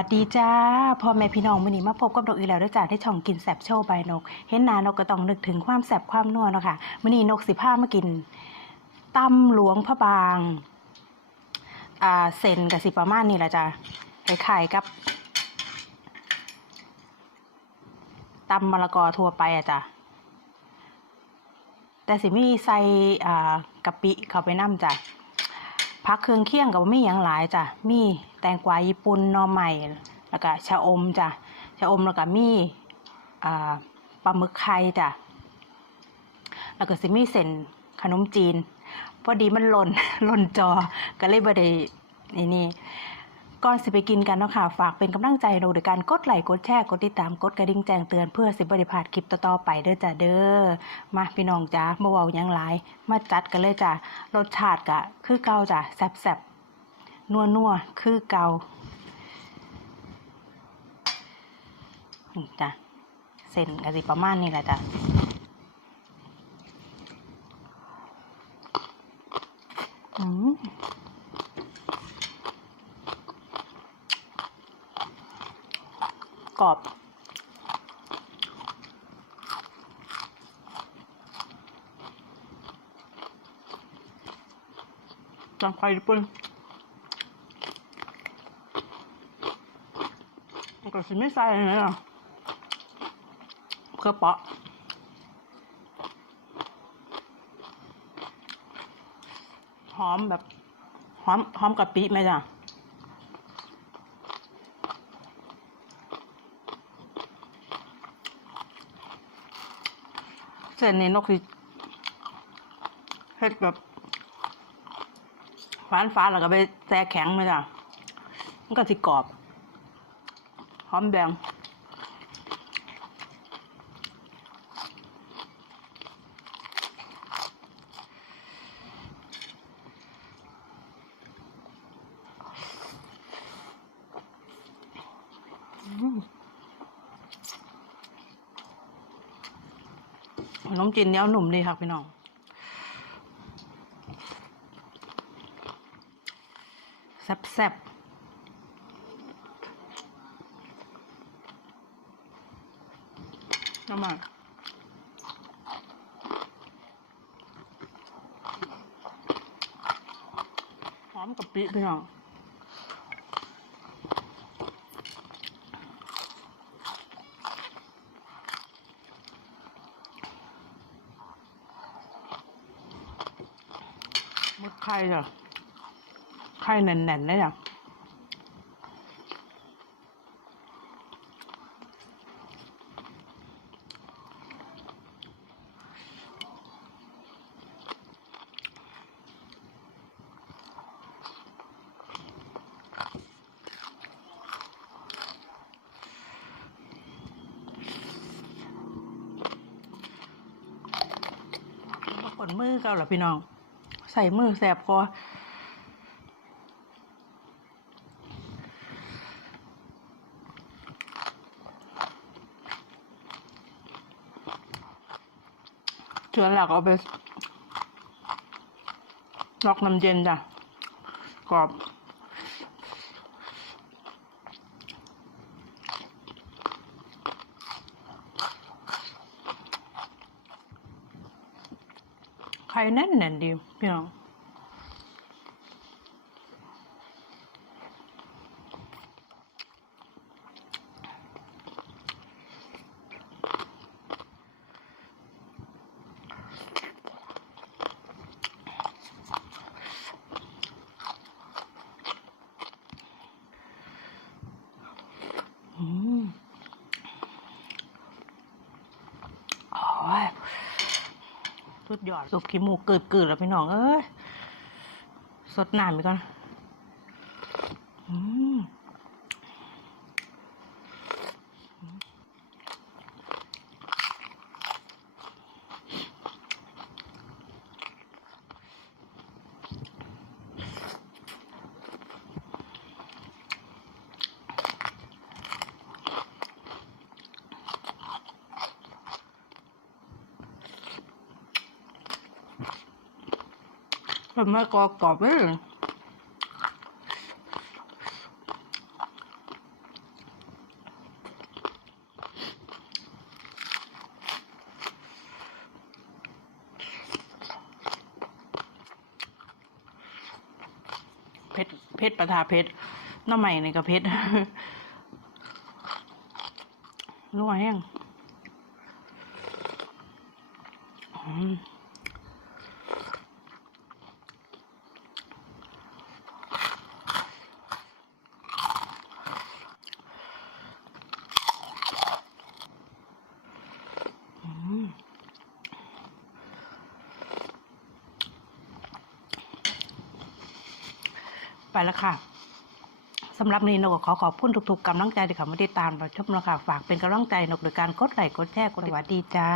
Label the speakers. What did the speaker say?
Speaker 1: ัสดีจ้าพ่อแม่พี่น้องมื้อนี้มาพบกับนกอีกแล้วด้วยจ้าที่ช่องกินแซบโชว์ใบนก เห็นนานกก็ต้องนึกถึงความแซบความนัวเนาะค่ะมื้อนี้นกสิพามากินตำหลวงพระบางอ่าเส้นกับสิประมาณนี้แหละจ้าคล้ายๆกับตำมะละกอทั่วไปอะจ้ะแต่สิมีใส่อ่ากะปิเข้าไปน้ำจ้ะ พักเครื่องเคี่ยงกับม่อย่างหลายจ้ะมีแตงกวาญี่ปุ่นนอใหม่แล้วก็ชะอมจ้ะชะอมแล้วก็มีอ่าปลาหมึกไข่จ้ะแล้วก็สิมีเส้นขนมจีนพอดีมันหล่นหล่นจอก็เลยบ่ได้นี่นี่ ก่อนสิไปกินกันเนาะค่ะ ฝากเป็นกำลังใจเราโดยการกดไลค์กดแชร์กดติดตามกดกระดิ่งแจ้งเตือนเพื่อสิบริพาดคลิปต่อๆไปเด้อจ้ะเด้อมาพี่น้องจ้าบ่เว้ายังหลาย มาจัดกันเลยจ้ะรสชาติกะ คือเก่าจ้ะแซ่บๆนัวๆคือเก่าจ้ะเส้นก็สิประมาณนี้แหละจ้ะอืม กรอบจังไฟญี่ปุ่นก็สิไม่ใส่เลยอะเพื่อเปาะหอมแบบหอมหอมกะปิไหมจ้ะ เส้นนี้นกสิเฮ็ดแบบฟ้านฟ้าแล้วก็ไปแซ่แข็งไหมจ้ะมันก็สิกรอบ หอมแดง ขนมจีนเนี้ยหนุ่มดีครับพี่น้องแซ่บแซ่บน้ำมันหอมกะปิพี่น้อง ห มึกไข่จ้ะไข่แน่นๆเลยจ้ะปนมือเก่าเหรอพี่น้อง ส่มือแสบคอเชือหลักเอาไปล็อกน้ำเย็นจ้ะกรอบ ไข่แน่นแน่นๆดีพี่น้อง อืมโอ้ย สุดยอดสุบขี้มูกเกิดเกิดแล้วพี่น้องเอ้ยสดน้ำไปก่อน อืม ทำมากรอบกรอบเลยเพชรเพชรประทาเพชรน้าใหม่ในกระเพชรนัวแห้งอืม ไปแล้วค่ะสำหรับนี้นกก็ขอขอบคุณทุกๆกำลังใจที่เขามาติดตามมาชมนะคะฝากเป็นกำลังใจนกโดยการกดไลค์กดแชร์กดสวัสดีจ้า